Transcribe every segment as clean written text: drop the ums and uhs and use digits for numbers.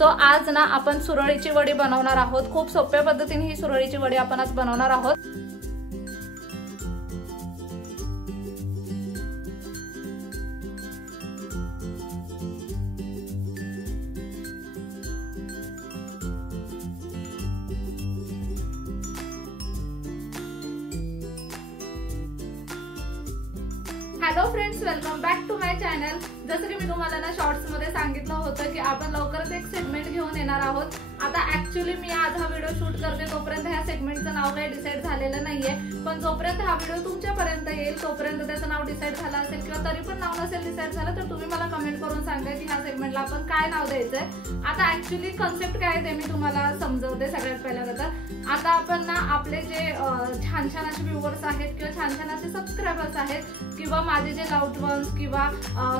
So आज ना आपण सुरळीची वडी बनवणार आहोत। खूप सोप्या पद्धतीने ही सुरळीची वडी आपण आज बनवणार आहोत। Hello friends, welcome back to my channel. जसं की मी तुम्हाला ना शॉर्ट्स मध्ये सांगितलं होतं की आपण लवकरच एक सेगमेंट घेऊन येणार आहोत। आता ऍक्च्युअली मी आज हा व्हिडिओ शूट करते तोपर्यंत ह्या सेगमेंटचं नाव काही डिसाइड झालेलं नाहीये, पण जोपर्यंत हा व्हिडिओ तुमच्यापर्यंत येईल तोपर्यंत त्याचं नाव डिसाइड झालं असेल किंवा तरी पण नाव नसेल डिसाइड झालं तर तुम्ही मला कमेंट करून सांगा की ह्या सेगमेंटला आपण काय नाव द्यायचंय। आता ऍक्च्युअली कॉन्सेप्ट काय आहे ते मी तुम्हाला समजवते। सगळ्यात पहिल्यांदा तर आता आपण ना आपले जे छान छान असे व्ह्यूअर्स आहेत किंवा छान छान असे सबस्क्रायबर्स आहेत किंवा माझे जे लव्ड वन्स किंवा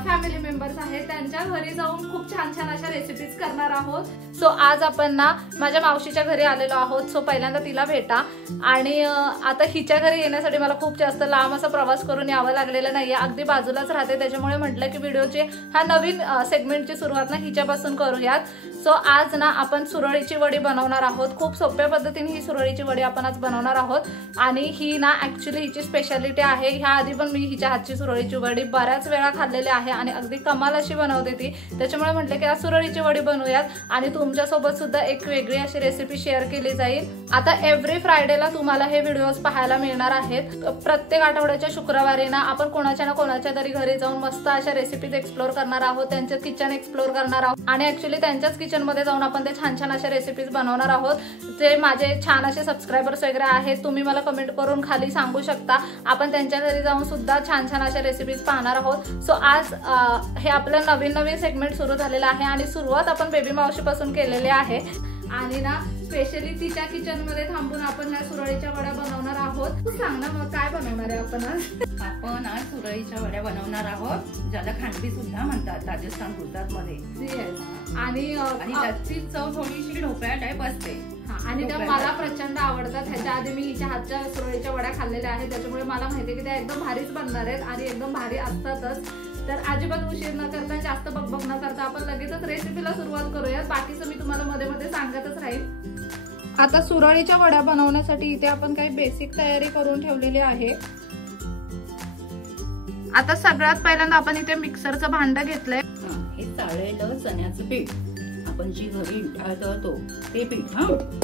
फॅमिली मेंबर्स आहेत त्यांच्या घरी जाऊन खूप छान छान अशा रेसिपीज करणार आहोत। सो आज आपण ना माझ्या मावशीच्या घरी आलेलो आहोत। सो पहिल्यांदा तिला भेटा आणि आता हिच्या घरी येण्यासाठी मला खूप जास्त लांब असा प्रवास करून यावं लागलेलं नाहीये, अगदी बाजूलाच राहते। त्याच्यामुळे म्हटलं की व्हिडिओची हा नवीन सेगमेंटची सुरुवात ना हिच्यापासून करूयात। सो आज ना आपण सुरळीची वडी बनवणार आहोत। खूप सोप्या पद्धतीने ही सुरळीची वडी आपण आज बनवणार आहोत आणि ही ना ऍक्च्युअली हिची स्पेशालिटी आहे। ह्या आधी पण मी हिच्या हातची सुरळीची वडी बऱ्याच वेळा खाल्लेली आहे आणि अगदी कमाल अशी बनवते ती। त्याच्यामुळे म्हटलं की आज सुरळीची वडी बनवूयात आणि तुमच्यासोबत सुद्धा एक वेगळी अशी रेसिपी शेअर केली जाईल। आता एव्हरी फ्रायडेला तुम्हाला हे व्हिडिओज पाहायला मिळणार आहेत। प्रत्येक आठवड्याच्या शुक्रवारी ना आपण कोणाच्या ना कोणाच्या तरी घरी जाऊन मस्त अशा रेसिपीज एक्सप्लोर करणार आहोत, त्यांचं किचन एक्सप्लोर करणार आहोत आणि ऍक्च्युअली त्यांच्याच किचन मध्ये जाऊन आपण ते छान छान अशा रेसिपीज बनवणार आहोत। जे माझे छान असे सबस्क्रायबर्स वगैरे आहेत तुम्ही मला कमेंट करून खाली सांगू शकता, आपण त्यांच्या घरी जाऊन सुद्धा छान छान अशा रेसिपीज पाहणार आहोत। सो आज हे आपलं नवीन सेगमेंट सुरू झालेलं आहे आणि सुरुवात आपण बेबी मावशी पासून केलेली आहे आणि ना स्पेशली तिच्या किचन मध्ये थांबून आपण ह्या सुरळीच्या वड्या बनवणार आहोत। तू सांग ना मग काय बनवणार आहे आपण आज? आपण आज सुरळीच्या वड्या बनवणार आहोत, ज्याला खांडवी सुद्धा म्हणतात राजस्थान गुजरात मध्ये। आणि त्याची चव थोडीशी ढोकळा टाइप असते आणि त्या मला प्रचंड आवडतात। ह्याच्या आधी मी हिच्या हातच्या सुरळीच्या वड्या खाल्लेल्या आहेत, त्याच्यामुळे मला माहिती आहे की त्या एकदम भारीच बनणार आहेत आणि एकदम भारी असतातच। तर अजिबात उशीर न करता जास्त बकबक न करता आपण लगेचच रेसिपीला सुरुवात करूया। बाकीचं मी तुम्हाला मध्ये मध्ये सांगतच राहील। आता सुरळीच्या वड्या बनवण्यासाठी इथे आपण काही बेसिक तयारी करून ठेवलेली आहे। आता सगळ्यात पहिल्यांदा आपण इथे मिक्सरचं भांड घेतलंय। हे चाळलेलं चण्याचं पीठ आपण जी घरी दळतो ते पीठ,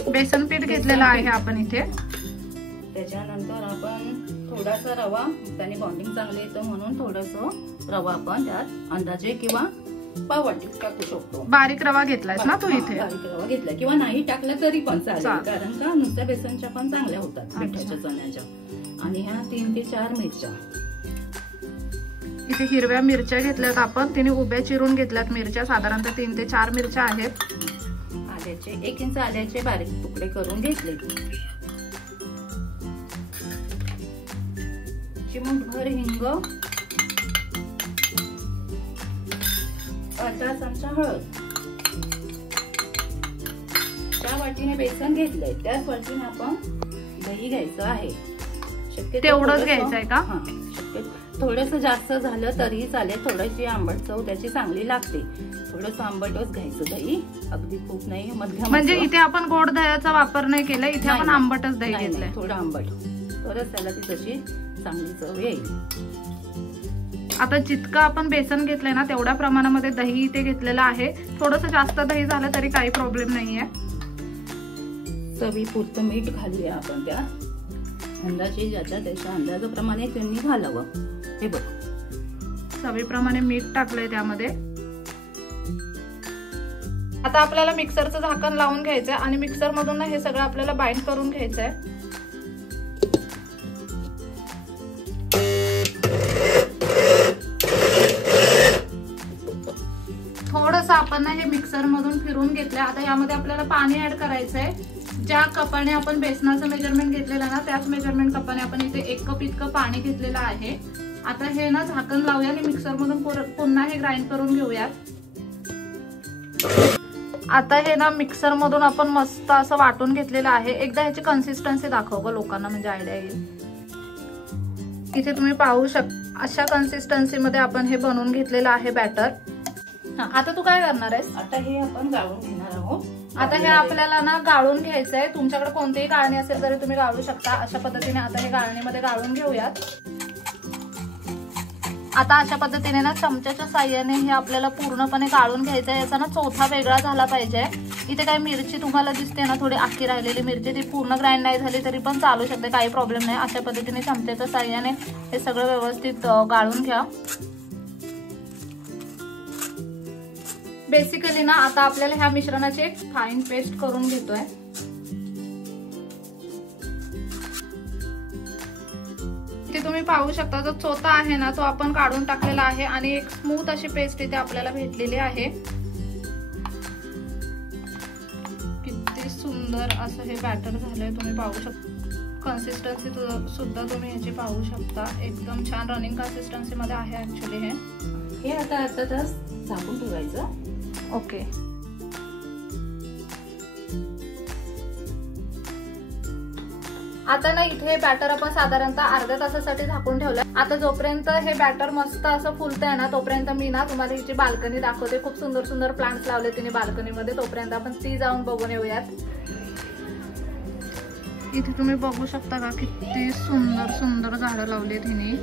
बेसन पीठ घेतलेलं आहे आपण इथे। त्याच्यानंतर आपण थोडासा रवा, त्याने बॉन्डिंग चांगले येतं म्हणून थोडासा रवा आपण त्यात अंदाजे किंवा पाव वाटी टाकू शकतो। बारीक रवा घेतलायस ना तू इथे? बारीक रवा घेतला किंवा नाही टाकला तरी पण चालेल, कारण का नुसत्या बेसनच्या पण चांगल्या होतात पिठाच्या चण्याच्या। आणि ह्या 3 ते 4 मिरच्या, इथे हिरव्या मिरच्या घेतल्यात आपण, तिने उभ्या चिरून घेतल्यात मिरच्या, साधारणतः 3 ते 4 मिरच्या आहेत। आल्याचे 1 इंच आल्याचे बारीक तुकडे करून घेतले। चिमूटभर हिंग, अर्धा चमचा हळद, त्या वाटीने बेसन घेतलंय त्याच वाटीने आपण दही घ्यायचं आहे। शक्य तेवढंच घ्यायचंय का? हा, शक्य थोडस जास्त झालं तरीही चालेल, थोडीशी आंबट चव त्याची चांगली लागते। थोडस आंबटच घ्यायचं दही, अगदी खूप नाही, मध्यम। म्हणजे इथे आपण गोड दह्याचा वापर नाही केला, इथे आपण आंबटच दही घेतलंय। थोडं आंबट, तरच त्याला ती तशी चांगली चव येईल। आता जितकं आपण बेसन घेतलंय ना तेवढ्या प्रमाणामध्ये दही इथे घेतलेलं आहे। थोडंसं जास्त दही झालं तरी काही प्रॉब्लेम नाहीये। चवीपुरतं मीठ घालूया आपण त्या अंदाजे, ज्याच्या त्याच्या अंदाजाप्रमाणे त्यांनी घालावं। हे बघ, चवीप्रमाणे मीठ टाकलंय त्यामध्ये। आता आपल्याला मिक्सरचं झाकण लावून घ्यायचंय आणि मिक्सर मधून हे सगळं आपल्याला बाइंड करून घ्यायचंय। थोडंसं आपण हे मिक्सर मधून फिरून घेतलंय। आता यामध्ये आपल्याला पाणी ऍड करायचंय। ज्या कपाने आपण बेसनाचं मेजरमेंट घेतलेलं ना त्याच मेजरमेंट कपाने आपण इथे 1 कप इतकं पाणी घेतलेलं आहे। आता हे ना झाकण लावूया आणि मिक्सर मधून पुन्हा हे ग्राइंड करून घेऊयात। आता हे ना मिक्सर मधून आपण मस्त असं वाटून घेतलेलं आहे। एकदा ह्याची कन्सिस्टन्सी दाखव ग लोकांना, म्हणजे आयडिया येईल। इथे तुम्ही पाहू शकता अशा कन्सिस्टन्सी मध्ये आपण हे बनवून घेतलेलं आहे बॅटर। आता तू काय करणार आहेस? आता हे आपण गाळून घेणार आहोत. आता हे आपल्याला ना गाळून घ्यायचंय. तुमच्याकडे कोणतीही गाळणी असेल तरी तुम्ही गाळू शकता. अशा पद्धतीने आता हे गाळणीमध्ये गाळून घेऊयात. आता अशा पद्धतीने ना चमच्याच्या साह्याने हे आपल्याला पूर्णपणे गाळून घ्यायचं आहे. याचा ना चोथा वेगळा झाला पाहिजे. इथे काही मिरची तुम्हाला दिसते ना, थोडी आखी राहिलेली मिरची, ती पूर्ण ग्राइंड नाही झाली तरी पण चालू शकते, काही प्रॉब्लेम नाही. अशा पद्धतीने चमच्याच्या साह्याने हे सगळं व्यवस्थित गाळून घ्या. बेसिकली ना आता आपल्याला ह्या मिश्रणाची एक फाईन पेस्ट करून घेतोय. इथे तुम्ही पाहू शकता जो चोथा आहे ना तो आपण काढून टाकलेला आहे आणि एक स्मूथ अशी पेस्ट इथे आपल्याला भेटलेली आहे. किती सुंदर असं हे बॅटर झालंय, तुम्ही पाहू शकता. कन्सिस्टन्सी सुद्धा तुम्ही ह्याची पाहू शकता, एकदम छान रनिंग कन्सिस्टन्सी मध्ये आहे ऍक्च्युली. हे आता अर्धा तास झाकून ठेवायचं. ओके. आता ना इथे बॅटर आपण साधारणतः अर्ध्या तासासाठी झाकून ठेवलंय. आता जोपर्यंत हे बॅटर मस्त असं फुलतंय ना तोपर्यंत मी ना तुम्हाला हिची बाल्कनी दाखवते. खूप सुंदर सुंदर प्लांट्स लावले तिने बाल्कनीमध्ये, तोपर्यंत आपण ती जाऊन बघून येऊयात. इथे तुम्ही बघू शकता का किती सुंदर सुंदर झाडं लावली तिने.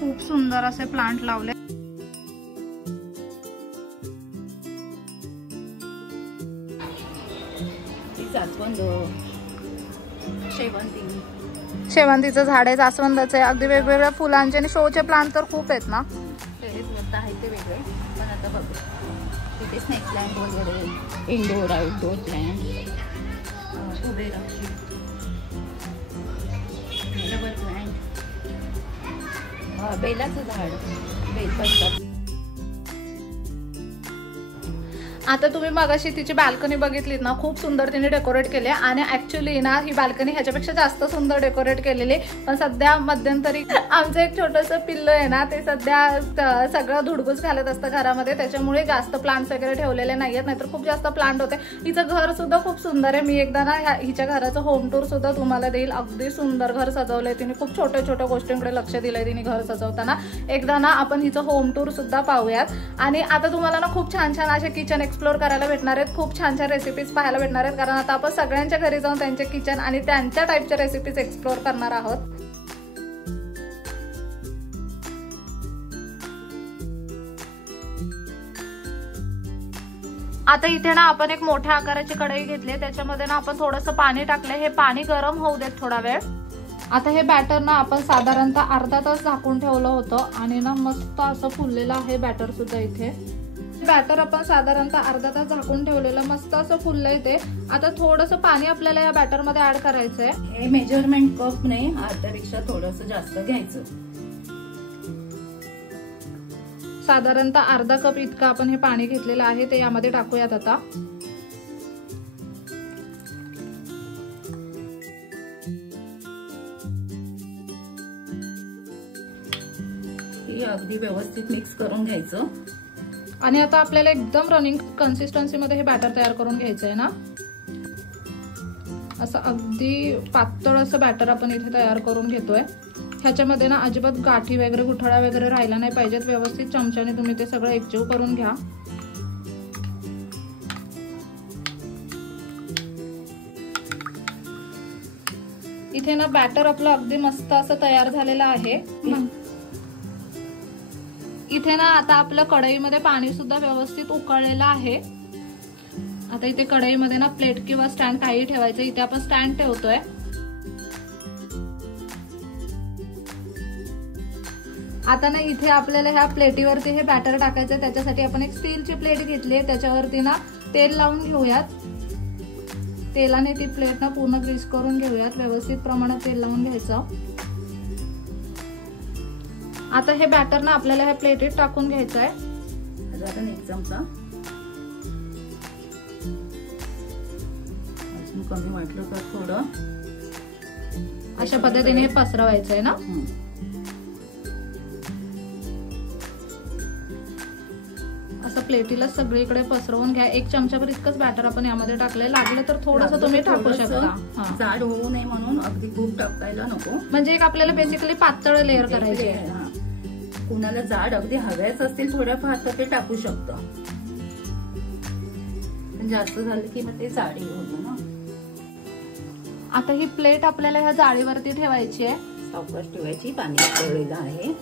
खूप सुंदर असे प्लांट लावले. जास्वंद, शेवंतीचं झाड आहे, जास्वंदाचं आहे, अगदी वेगवेगळ्या फुलांचे आणि शोचे प्लांट तर खूप आहेत ना. टेरेसवर आहेत ते वेगळे, पण आता बघू तिथे स्नेक प्लांट वगैरे, इंडोर आउटडोर प्लांट, उभे राक्षी, रबर प्लांट, बेलाचं झाड, बेलपत्र. आता तुम्ही मगाशी तिची बाल्कनी बघितलीत ना, खूप सुंदर तिने डेकोरेट केले आणि ऍक्च्युली ना ही बाल्कनी ह्याच्यापेक्षा जास्त सुंदर डेकोरेट केलेली. पण सध्या मध्यंतरी आमचं एक छोटंसं पिल्लं आहे ना, ते सध्या सगळं धुडगूस घालत असतं घरामध्ये, त्याच्यामुळे जास्त प्लांट्स वगैरे ठेवलेले नाहीयेत, नाहीतर खूप जास्त प्लांट होते. हिचं घर सुद्धा खूप सुंदर आहे. मी एकदा ना हिच्या घराचं होम टूर सुद्धा तुम्हाला देईल. अगदी सुंदर घर सजवलंय तिने, खूप छोट्या छोट्या गोष्टींकडे लक्ष दिलंय तिने घर सजवताना. एकदा ना आपण हिचं होम टूर सुद्धा पाहूयात. आणि आता तुम्हाला ना खूप छान छान असे किचन एक्सप्लोर करायला भेटणार आहेत, खूप छान छान रेसिपीज पाहायला भेटणार आहेत, कारण आता आपण सगळ्यांच्या घरी जाऊन त्यांचे किचन आणि त्यांच्या टाईपच्या रेसिपीज एक्सप्लोर करणार आहोत. आता इथे ना आपण एक मोठ्या आकाराची कढई घेतली, त्याच्यामध्ये ना आपण थोडंसं पाणी टाकलंय. हे पाणी गरम होऊ देत थोडा वेळ. आता हे बॅटर ना आपण साधारणतः अर्धा तास झाकून ठेवलं होतं आणि ना मस्त असं फुललेलं आहे बॅटर सुद्धा. इथे बॅटर आपण साधारणतः अर्धा तास झाकून ठेवलेलं मस्त असं फुललंय ते. आता थोडंसं पाणी आपल्याला या बॅटर मध्ये ऍड करायचंय. हे मेजरमेंट कप ने अर्ध्यापेक्षा थोडंसं जास्त घ्यायचं. साधारणतः अर्धा कप इतकं आपण हे पाणी घेतलेलं आहे ते यामध्ये टाकूयात. आता हे अगदी व्यवस्थित मिक्स करून घ्यायचं. आणि आता आपल्याला एकदम रनिंग कन्सिस्टन्सी मध्ये हे बॅटर तयार करून घ्यायचं आहे ना. असं अगदी पातळ असं बॅटर आपण इथे तयार करून घेतोय. ह्याच्यामध्ये ना अजिबात गाठी वगैरे गुठळा वगैरे राहिला नाही पाहिजेत. व्यवस्थित चमच्याने तुम्ही ते सगळं एकजीव करून घ्या. इथे ना बॅटर आपलं अगदी मस्त असं तयार झालेलं आहे. इथे ना आता आपल्या कढईमध्ये पाणी सुद्धा व्यवस्थित उकळलेलं आहे. आता इथे कढईमध्ये ना प्लेट किंवा स्टँड काही ठेवायचं. इथे आपण स्टँड ठेवतोय. आता ना इथे आपल्याला ह्या प्लेटीवरती हे बॅटर टाकायचं. त्याच्यासाठी आपण एक स्टीलची प्लेट घेतली आहे, त्याच्यावरती ना तेल लावून घेऊयात. तेलाने ती प्लेट ना पूर्ण ग्रीस करून घेऊयात. व्यवस्थित प्रमाणात तेल लावून घ्यायचं. आता हे बॅटर ना आपल्याला ह्या प्लेटीत टाकून घ्यायचं आहे. अजून एक चमचा, अजून कमी वाटलं तर थोडं अशा पद्धतीने हे पसरवायचं आहे ना. असं प्लेटीला सगळीकडे पसरवून घ्या. 1 चमचाभर इतकंच बॅटर आपण यामध्ये टाकलंय. लागलं तर थोडंसं तुम्ही टाकू शकता. जाड होऊ नये म्हणून अगदी खूप टाकायला नको. म्हणजे एक आपल्याला बेसिकली पातळ लेअर करायची आहे. कुणाला जाड अगदी हव्याच असतील थोड्याफार तर ते टाकू शकतं. जास्त झालं की मग ते जाडी होतं ना. आता ही प्लेट आपल्याला ह्या जाळीवरती ठेवायची आहे. सावकाश ठेवायची. पाणी उकळलेलं आहे.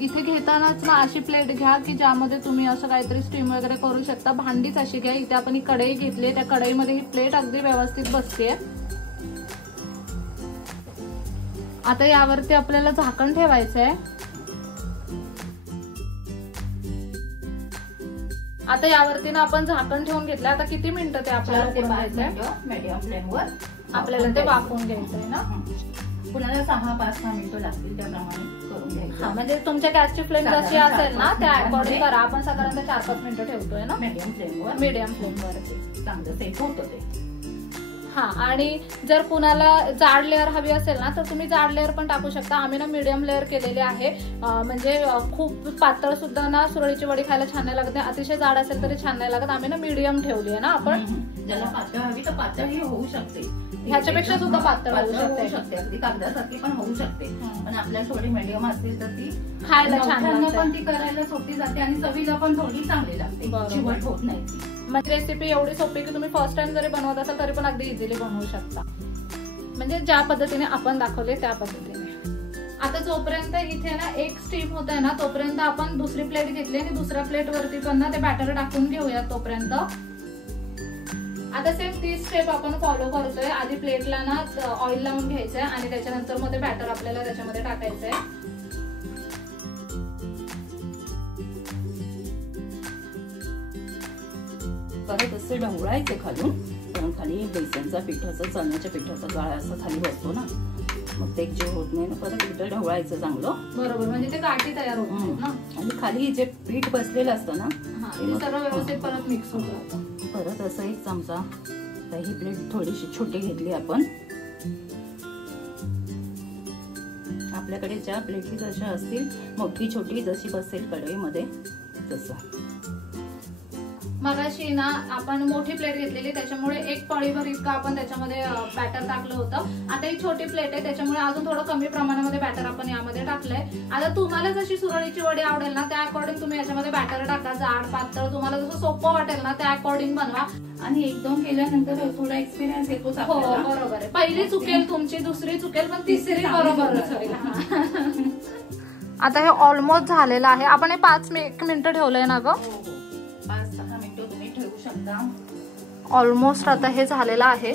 इथे घेतानाच ना अशी प्लेट घ्या की ज्यामध्ये तुम्ही असं काहीतरी स्टीम वगैरे करू शकता. भांडीच अशी घ्या. इथे आपण ही कढई घेतली. त्या कढईमध्ये ही प्लेट अगदी व्यवस्थित बसते. आता यावरती आपल्याला झाकण ठेवायचं आहे. आता यावरती ना आपण झाकण ठेवून घेतलं. आता किती मिनिटं ते आपल्याला मीडियम फ्लेमवर आपल्याला ते वाफवून घ्यायचंय ना. कुणाला 6-5 मिनिटं लागतील त्याप्रमाणे करून घ्यायचं. म्हणजे तुमच्या गॅसची फ्लेम जशी असेल ना त्या अकॉर्डिंग करा. आपण साधारणतः 4-5 मिनिटं ठेवतोय ना मीडियम फ्लेमवर. चांगलं सेट होतं ते. हा, आणि जर कुणाला जाड लेअर हवी असेल ना तर तुम्ही जाड लेअर पण टाकू शकता. आम्ही ना मीडियम लेअर केलेले आहे. म्हणजे खूप पातळ सुद्धा ना सुरळीची वडी खायला छान नाही लागत. अतिशय जाड असेल तरी छान नाही लागत. आम्ही ना मीडियम ठेवली आहे ना. आपण ज्याला पातळ हवी तर पातळही होऊ शकते. ह्याच्यापेक्षा सुद्धा पातळ होऊ शकते. अगदी कागदासारखी पण होऊ शकते. पण आपल्याला थोडी मीडियम असतील तर ती खायला छान पण ती करायला सोपी जाते आणि चवीला पण थोडी चांगली लागते. चिवट होत नाही. म्हणजे रेसिपी एवढी सोपी की तुम्ही फर्स्ट टाइम जरी बनवत असाल तरी पण अगदी इझिली बनवू शकता. म्हणजे ज्या पद्धतीने आपण दाखवले त्या पद्धतीने. आता जोपर्यंत इथे ना एक स्टीम होत आहे ना तोपर्यंत आपण दुसरी प्लेट घेतली आणि दुसऱ्या प्लेट वरती पण ना ते बॅटर टाकून घेऊया. तोपर्यंत आता सेम तीच स्टेप आपण फॉलो करतोय. आधी प्लेटला ना ऑइल लावून घ्यायचंय आणि त्याच्यानंतर मग ते बॅटर आपल्याला त्याच्यामध्ये टाकायचंय. परत असे ढवळायचे खालून. कारण खाली बेसनचा पिठाचा चण्याच्या पिठाचा गाळा असा खाली बसतो ना. मग ते जे होत नाही ना परत पीठ ढवळायचं चांगलं. बरोबर, म्हणजे ते गाठी तयार होत ना. आणि खाली जे पीठ बसलेलं असतं ना ते सगळं व्यवस्थित परत मिक्स होतं. परत असं 1 चमचा. ही प्लेट थोडीशी छोटी घेतली आपण. आपल्याकडे ज्या प्लेटी जशा असतील मोठी छोटी जशी बसेल कढईमध्ये तसं. मगाशी ना आपण मोठी प्लेट घेतलेली त्याच्यामुळे 1 पळीभर इतकं आपण त्याच्यामध्ये बॅटर टाकलं होतं. आता ही छोटी प्लेट आहे त्याच्यामुळे अजून थोडं कमी प्रमाणामध्ये बॅटर आपण यामध्ये टाकलंय. आता तुम्हाला जशी सुरळीची वडी आवडेल ना त्या अकॉर्डिंग तुम्ही याच्यामध्ये बॅटर टाका. जाड पातळ तुम्हाला जसं सोपं वाटेल ना त्या अकॉर्डिंग बनवा. आणि 1-2 केल्यानंतर थोडा एक्सपिरियन्स येतो. हो बरोबर आहे. पहिली चुकेल तुमची, दुसरी चुकेल, पण तिसरी बरोबरच होईल. आता हे ऑलमोस्ट झालेलं आहे. आपण हे 5 मिनिटं ठेवलंय ना ग. 5-6 मिनिटं तुम्ही ठेवू शकता. ऑलमोस्ट आता हे झालेलं आहे.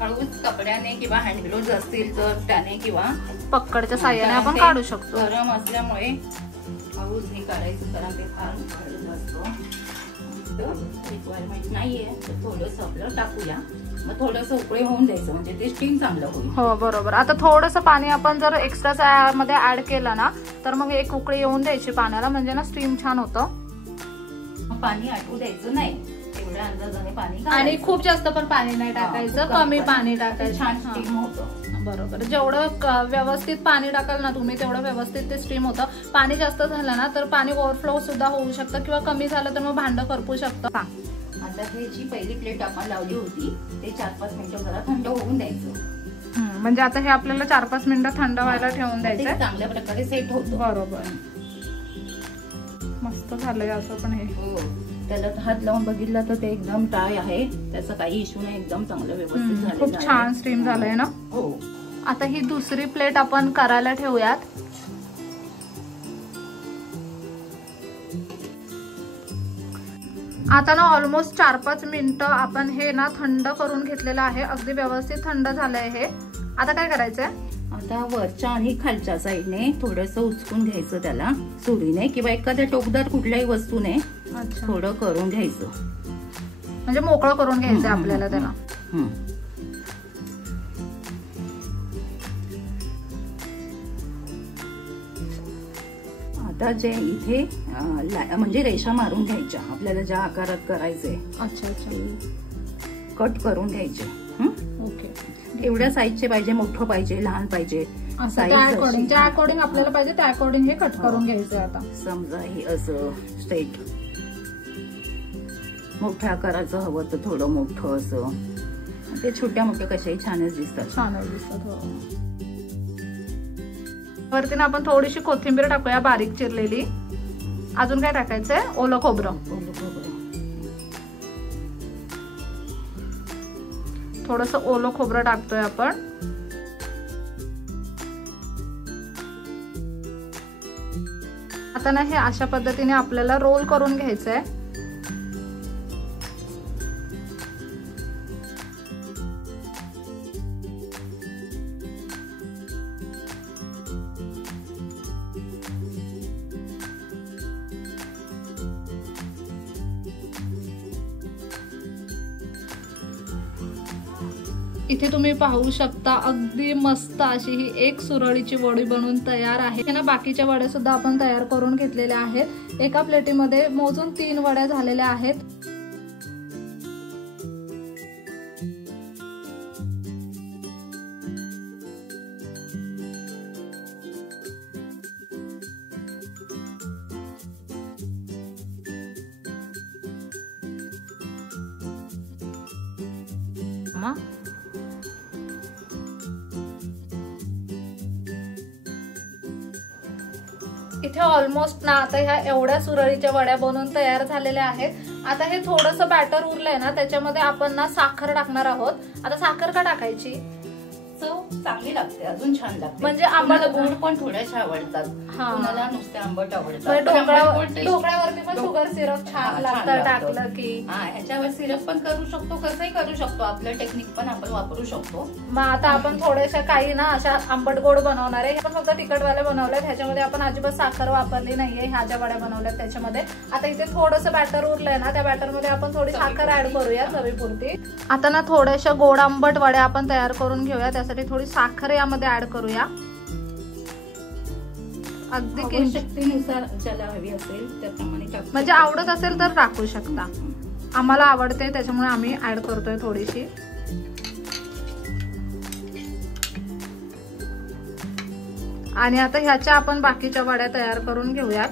हळूच कपड्याने किंवा हँड ग्लोव्ज असतील तर त्याने किंवा पक्कडच्या साह्याने आपण काढू शकतो. गरम असल्यामुळे हळूच हे काढायचं कारण ते फार हळूच असतं. रिक्वायरमेंट नाहीये तर थोडंसं आपलं टाकूया. मग थोडंसं उकळे होऊन द्यायचं म्हणजे ते स्टीम चांगलं होईल. हो बरोबर. आता थोडंसं पाणी आपण जर एक्स्ट्रा मध्ये ऍड केलं ना तर मग एक उकळी येऊन द्यायची पाण्याला. म्हणजे ना स्टीम छान होतं. पाणी आटू द्यायचं नाही. एवढ्या अंदाजाने पाणी. आणि खूप जास्त पण पाणी नाही टाकायचं. कमी पाणी टाकायचं. छान स्टीम होतं. बरोबर. जेवढं व्यवस्थित पाणी टाकाल ना तुम्ही तेवढं व्यवस्थित ते स्टीम होतं. पाणी जास्त झालं ना तर पाणी ओव्हरफ्लो सुद्धा होऊ शकतं किंवा कमी झालं तर मग भांडं करपू शकतं. आता हे जी पहिली प्लेट आपण लावली होती ते 4-5 मिनिटं जरा थंड होऊन द्यायचं. म्हणजे आता हे आपल्याला 4-5 मिनिटं थंड व्हायला ठेवून द्यायचं. चांगल्या प्रकारे सेट होतं. बरोबर. मस्त झालंय असं पण हे. हो, त्याला हात लावून बघितला तर ते एकदम ड्राय आहे. त्याचा काही इश्यू नाही. एकदम चांगलं व्यवस्थित झालं. खूप छान स्टीम झालंय ना. हो. आता ही दुसरी प्लेट आपण करायला ठेवूयात. आता ना ऑलमोस्ट 4-5 मिनिटं आपण हे ना थंड करून घेतलेलं आहे. अगदी व्यवस्थित थंड झालंय हे. आता काय करायचंय? आता वरच्या आणि खालच्या साईडने थोडंसं उचकून घ्यायचं त्याला सुरीने किंवा एखाद्या टोकदार कुठल्याही वस्तूने थोडं करून घ्यायचं. म्हणजे मोकळं करून घ्यायचं आपल्याला त्याला. आता जे इथे म्हणजे रेषा मारून घ्यायच्या आपल्याला ज्या आकारात करायचे. अच्छा अच्छा. कट करून घ्यायचे. ओके. एवढ्या साईजचे पाहिजे, मोठं पाहिजे, लहान पाहिजे, असं त्या अकॉर्डिंग आपल्याला पाहिजे त्या अकॉर्डिंग हे कट करून घ्यायचंय. आता समजा हे असं स्ट्रेट मोठ्या आकाराचं हवं तर थोडं मोठं असं, ते छोट्या मोठ्या कशाही छानच दिसतात. छानच दिसतात. हो. वरती ना आपण थोडीशी कोथिंबीर टाकूया बारीक चिरलेली. अजून काय टाकायचंय? ओलं खोबरं. थोडस ओलं खोबरं टाकतोय आपण. आता ना हे अशा पद्धतीने आपल्याला रोल करून घ्यायचंय. इथे तुम्ही पाहू शकता अगदी मस्त अशी ही एक सुरळीची वडी बनवून तयार आहे ना. बाकीच्या वड्या सुद्धा आपण तयार करून घेतलेल्या आहेत. एका प्लेटीमध्ये मोजून 3 वड्या झालेल्या आहेत. इथे ऑलमोस्ट ना आता ह्या एवढ्या सुरळीच्या वड्या बनवून तयार झालेल्या आहेत. आता हे थोडंसं बॅटर उरलंय ना, त्याच्यामध्ये आपण ना साखर टाकणार आहोत. आता साखर का टाकायची? चव चांगली लागते, अजून छान लागते. म्हणजे आम्हाला गोड पण थोड्याशा आवडतात, कुणाला नुसते आंबट आवडतात. ढोकळ्यावरती पण शुगर सिरप छान लागतं टाकलं की. ह्याच्यावर सिरप पण करू शकतो, कसंही करू शकतो, आपलं टेक्निक पण आपण वापरू शकतो. मग आता आपण थोड्याशा काही ना अशा आंबट गोड बनवणार आहे. आपण फक्त तिखटवाल्या बनवल्यात, ह्याच्यामध्ये आपण अजिबात साखर वापरली नाहीये. ह्या ज्या वड्या बनवल्यात त्याच्यामध्ये आता इथे थोडंसं बॅटर उरलंय ना, त्या बॅटर मध्ये आपण थोडी साखर ऍड करूया चवीपुरती. आता ना थोड्याशा गोड आंबट वड्या आपण तयार करून घेऊया. त्यासाठी थोडी साखर यामध्ये ऍड करूया. अगदी शक्तीनुसार ज्याला हवी असेल त्याप्रमाणे टाकू, म्हणजे आवडत असेल तर टाकू शकता. आम्हाला आवडते त्याच्यामुळे आम्ही ऍड करतोय थोडीशी. आणि आता ह्याच्या आपण बाकीच्या वड्या तयार करून घेऊयात.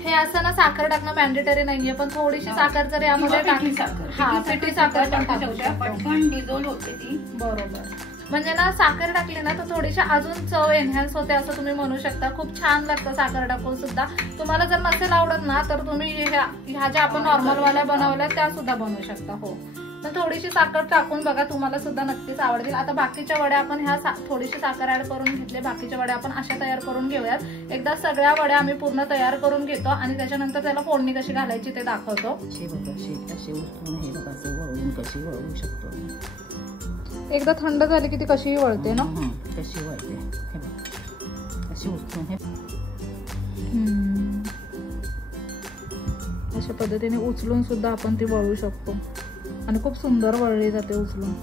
हे असं ना साखर टाकणं मॅन्डेटरी नाहीये, पण थोडीशी साखर जर यामध्ये टाकली, पिठी साखर पण टाकू शकतो, पटकन डिझोल्व होते ती. बरोबर. म्हणजे ना साखर टाकली ना तर थोडीशी अजून चव एनहॅन्स होते असं तुम्ही म्हणू शकता. खूप छान लागतं साखर टाकून सुद्धा. तुम्हाला जर नसेल आवडत ना तर तुम्ही ह्या ज्या आपण नॉर्मल वाल्या बनवल्या त्या सुद्धा बनवू शकता. हो, तर थोडीशी साखर टाकून बघा, तुम्हाला सुद्धा नक्कीच आवडतील. आता बाकीच्या वड्या आपण ह्या थोडीशी साखर ऍड करून घेतले. बाकीच्या वड्या आपण अशा तयार करून घेऊयात. एकदा सगळ्या वड्या आम्ही पूर्ण तयार करून घेतो आणि त्याच्यानंतर त्याला फोडणी कशी घालायची ते दाखवतो. कशी वळवू शकतो. एकदा थंड झाली की ती कशीही वळते ना, कशी वळते. अशी उचलून अशा पद्धतीने उचलून सुद्धा आपण ती वळवू शकतो आणि खूप सुंदर वळली जाते उचलून.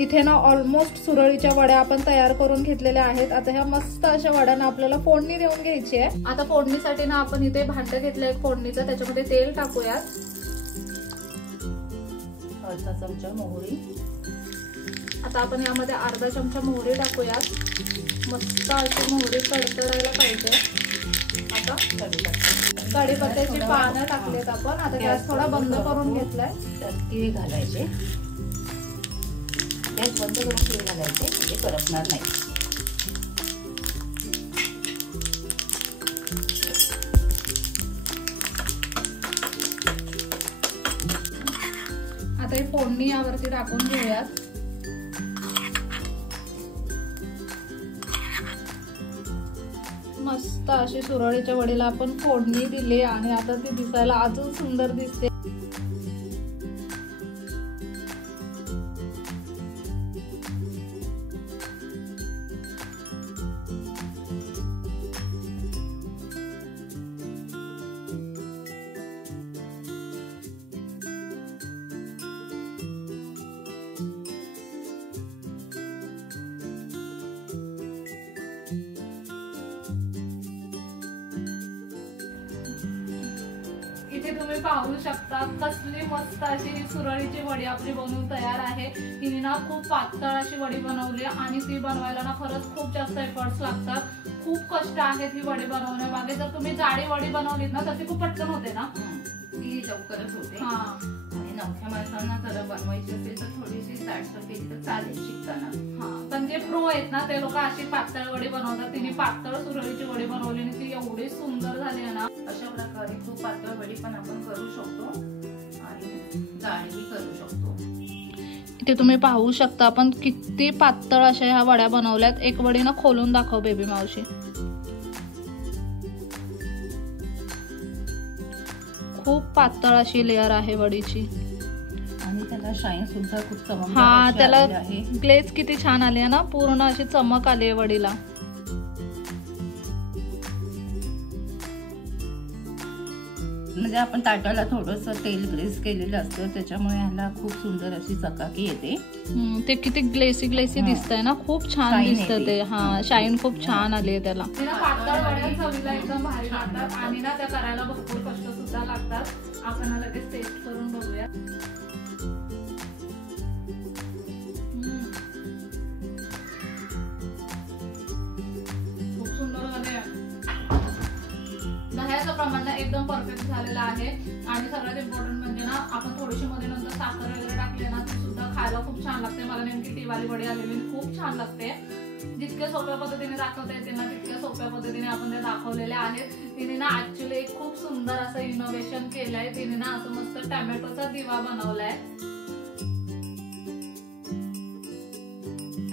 इथे ना ऑलमोस्ट सुरळीच्या वड्या आपण तयार करून घेतलेल्या आहेत. आता ह्या मस्त अशा वड्यांना आपल्याला फोडणी देऊन घ्यायची आहे. आता फोडणीसाठी ना आपण इथे भांडं घेतलं एक फोडणीचं, त्याच्यामध्ये तेल टाकूयात. अर्धा चमचा मोहरी. आता आपण यामध्ये अर्धा चमचा मोहरी टाकूयात. मस्त अशी मोहरी कडकडायला पाहिजे. आता कढीपत्त्याची पानं टाकलेत आपण. आता गॅस थोडा बंद करून घेतलाय. त्यात तीळ घालायचे. गॅस बंद करून तीळ घालायचे म्हणजे करपणार नाही. आता ही फोडणी यावरती टाकून घेऊयात. मस्त अशी सुरळीच्या वडीला आपण फोडणी दिली आणि आता ती दिसायला अजून सुंदर दिसते. इथे तुम्ही पाहू शकता कसली मस्त अशी सुरळीची वडी आपली बनवून तयार आहे. तिने ना खूप पातळ अशी वडी बनवली आणि ती बनवायला ना खरंच खूप जास्त एफर्ट्स लागतात. खूप कष्ट आहेत ही वडी बनवण्यामागे. जर तुम्ही जाडी वडी बनवलीत ना तर ती खूप पटकन होते ना, ती लवकरच होते. हा, आणि नवख्या माणसांना जर बनवायची असेल तर थोडीशी साठसर केली तर चालेल शिकताना. हा, पण जे प्रो आहेत ना ते लोक अशी पातळ वडी बनवतात. तिने पातळ सुरळीची वडी बनवली आणि ती एवढी सुंदर झाली आहे ना. अशा प्रकारे खूप पातळ वडी पण आपण करू शकतो आणि जाडीही करू शकतो. इथे तुम्ही पाहू शकता आपण किती पातळ अशा ह्या वड्या बनवल्यात. एक वडी ना खोलून दाखव बेबी मावशी. खूप पातळ अशी लेअर आहे वडीची आणि त्याला शाईन सुद्धा खूप चमक. हा, त्याला ग्लेज किती छान आली आहे ना, पूर्ण अशी चमक आली आहे वडीला. म्हणजे आपण ताटाला थोडंसं तेल ग्रेस केलेलं असतं त्याच्यामुळे ह्याला खूप सुंदर अशी चकाकी येते. ते किती ग्लेसी ग्लेसी दिसतंय ना, खूप छान दिसतं ते. हा, शाईन खूप छान आली आहे त्याला. पातळ वड्या चवीला एकदम भारी लागतात आणि ना त्या करायला भरपूर कष्ट सुद्धा लागतात. आपण लगेच टेस्ट करून बघूया. खूप सुंदर झाले. दह्याचं प्रमाण ना एकदम परफेक्ट झालेलं आहे. आणि सगळ्यात इम्पॉर्टंट म्हणजे ना आपण थोडीशी मध्ये नंतर साखर वगैरे टाकली ना ती सुद्धा खायला खूप छान लागते. मला नेमकी ती वाली वडी आलेली खूप छान लागते. जितक्या सोप्या पद्धतीने दाखवता येते ना तितक्या सोप्या पद्धतीने आपण ते दाखवलेले आहेत. तिने ना ऍक्च्युली खूप सुंदर असं इनोव्हेशन केलंय. तिने ना असं मस्त टोमॅटोचा दिवा बनवलाय.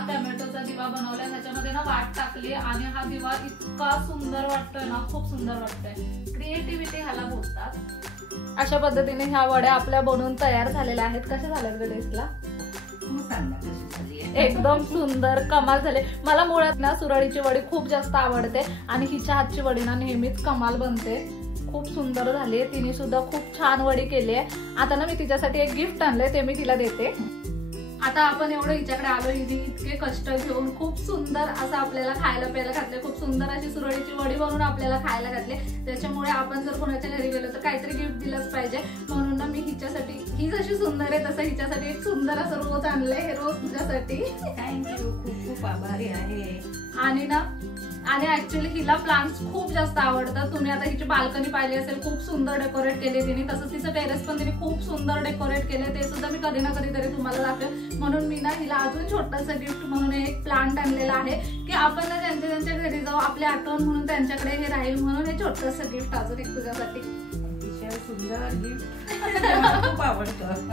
टोमॅटोचा दिवा बनवलाय, त्याच्यामध्ये ना वाट टाकली आणि हा दिवा इतका सुंदर वाटतोय ना, खूप सुंदर वाटतोय. क्रिएटिव्हिटी ह्याला बोलतात. अशा पद्धतीने ह्या वड्या आपल्या बनवून तयार झालेल्या आहेत. कशा झाल्यात ग टेस्टला? एकदम सुंदर, कमाल झाले. मला मुळात ना सुरळीची वडी खूप जास्त आवडते आणि हिच्या हातची वडी ना नेहमीच कमाल बनते. खूप सुंदर झाली. तिने सुद्धा खूप छान वडी केली आहे. आता ना मी तिच्यासाठी एक गिफ्ट आणलंय, ते मी तिला देते. आता आपण एवढं हिच्याकडे आलो, हिने इतके कष्ट घेऊन खूप सुंदर असं आपल्याला खायला प्यायला घातले. खूप सुंदर अशी सुरळीची वडी बनवून आपल्याला खायला घातले. त्याच्यामुळे आपण जर कोणाच्या घरी गेलो तर काहीतरी गिफ्ट दिलंच पाहिजे. म्हणून ना मी हिच्यासाठी, ही जशी सुंदर आहे तसं हिच्यासाठी एक सुंदर असं रोज आणलंय. हे रोज तुझ्यासाठी. थँक्यू, खूप खूप आभारी आहे. आणि ऍक्च्युली हिला प्लांट्स खूप जास्त आवडतात. तुम्ही आता हिची बाल्कनी पाहिली असेल, खूप सुंदर डेकोरेट केली तिने. तसंच तिचं टेरेस पण तिने खूप सुंदर डेकोरेट केले. ते सुद्धा मी कधी ना कधीतरी तुम्हाला दाखवेल. म्हणून मी ना हिला अजून छोटंसं गिफ्ट म्हणून एक प्लांट आणलेला आहे की आपण ना त्यांच्या घरी जाऊ, आपली आठवण म्हणून त्यांच्याकडे हे राहील म्हणून हे छोटंसं गिफ्ट अजून एक तुझ्यासाठी. सुंदर गिफ्ट, खूप आवडतं.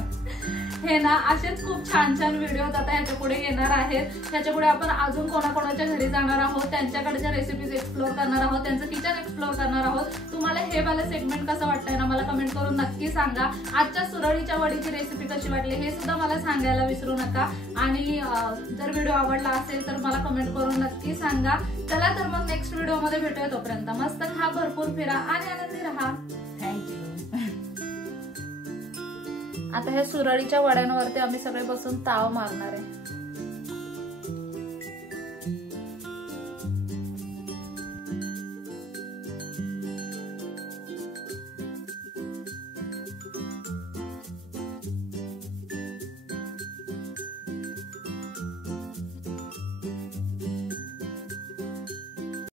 हे ना असेच खूप छान छान व्हिडिओ आता ह्याच्या पुढे येणार आहेत. ह्याच्या पुढे आपण अजून कोणाकोणाच्या घरी जाणार आहोत, त्यांच्याकडच्या रेसिपीज एक्सप्लोर करणार आहोत, त्यांचं किचन एक्सप्लोर करणार आहोत. तुम्हाला हे वाला सेगमेंट कसं वाटतंय ना मला कमेंट करून नक्की सांगा. आजच्या सुरळीच्या वडीची रेसिपी कशी वाटली हे सुद्धा मला सांगायला विसरू नका. आणि जर व्हिडिओ आवडला असेल तर मला कमेंट करून नक्की सांगा. चला तर मग नेक्स्ट व्हिडिओ मध्ये भेटूया. तोपर्यंत मस्त खा, भरपूर फिरा आणि आनंदी राहा. थँक्यू. आता ह्या सुरळीच्या वड्यांवरती आम्ही सगळे बसून ताव मारणार आहे.